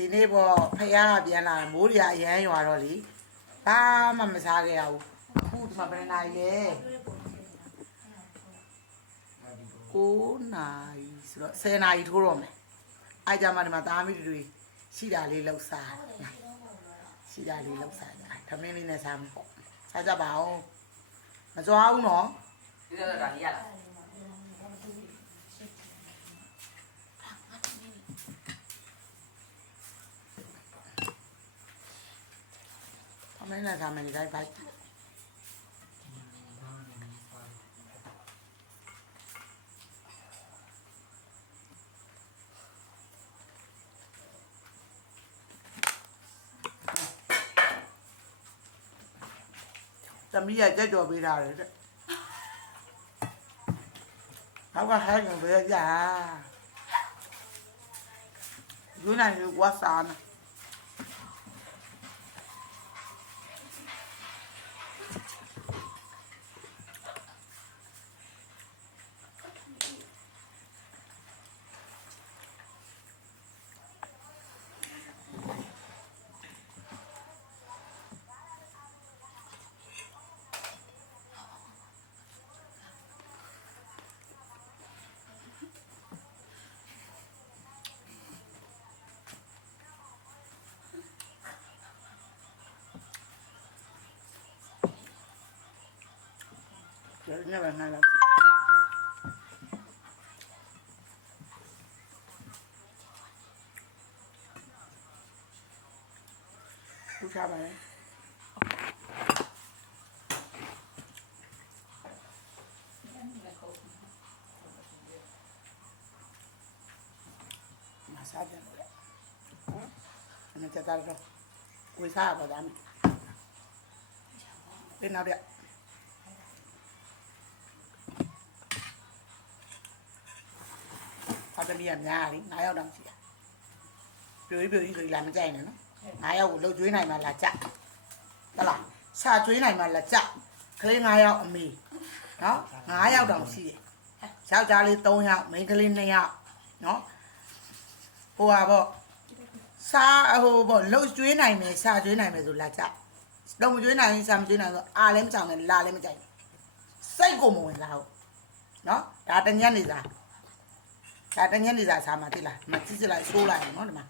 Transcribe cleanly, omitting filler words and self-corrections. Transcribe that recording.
ဒီနေ့ပေါ့ဖယားပြန်လာမိုးရအရမ်းရွာတော့လေဘာမှမစားခဲ့ရဘူးအခုဒီမှာဘယ်နာရီလဲ9နာရီဆိုတော့10နာရီထိုးတော့မယ်အဲ့ကြမှာဒီမှာသားမိတွေရှိတာလေးလောက်စားရှိတာလေးလောက်စားထမင်းလေးနဲ့စားမှာပေါ့စားကြပါအောင်မစွာဘူးနော်ဒီတော့ဒါလေးရလားထမင်းနဲ့စားမယ်ဒီတိုင်းပိုက်သမီးရကြက်ကြော်ပေးတာလေတဲ့နောက်ကဟဲ့ကဘယ်ကြာယူနိုင်ယူဝါစာနာညနေနိုင်လားသူစားပါလေမစားတယ်လေအမေတက်တာတော့ဝေးစားပါသားမယ်ဒီနောက်ရက်他这里面哪里哪有东西啊？表一个来么在呢？哪有老追来嘛来扎，得啦，杀追来嘛来扎，可以哪有没？喏，哪有东西？小家里都有，每个人那样，喏，好啊不？杀好不？老追来没？杀追来没就来扎，老追来没？杀追来个阿连长的拉连么在，谁个没来好？喏，大等年的啥？ဒါတငယ်လေးစားစားမှာတိလားမကြည့်ကြလိုက်ဆိုးလိုက်နော်ဒီမှာ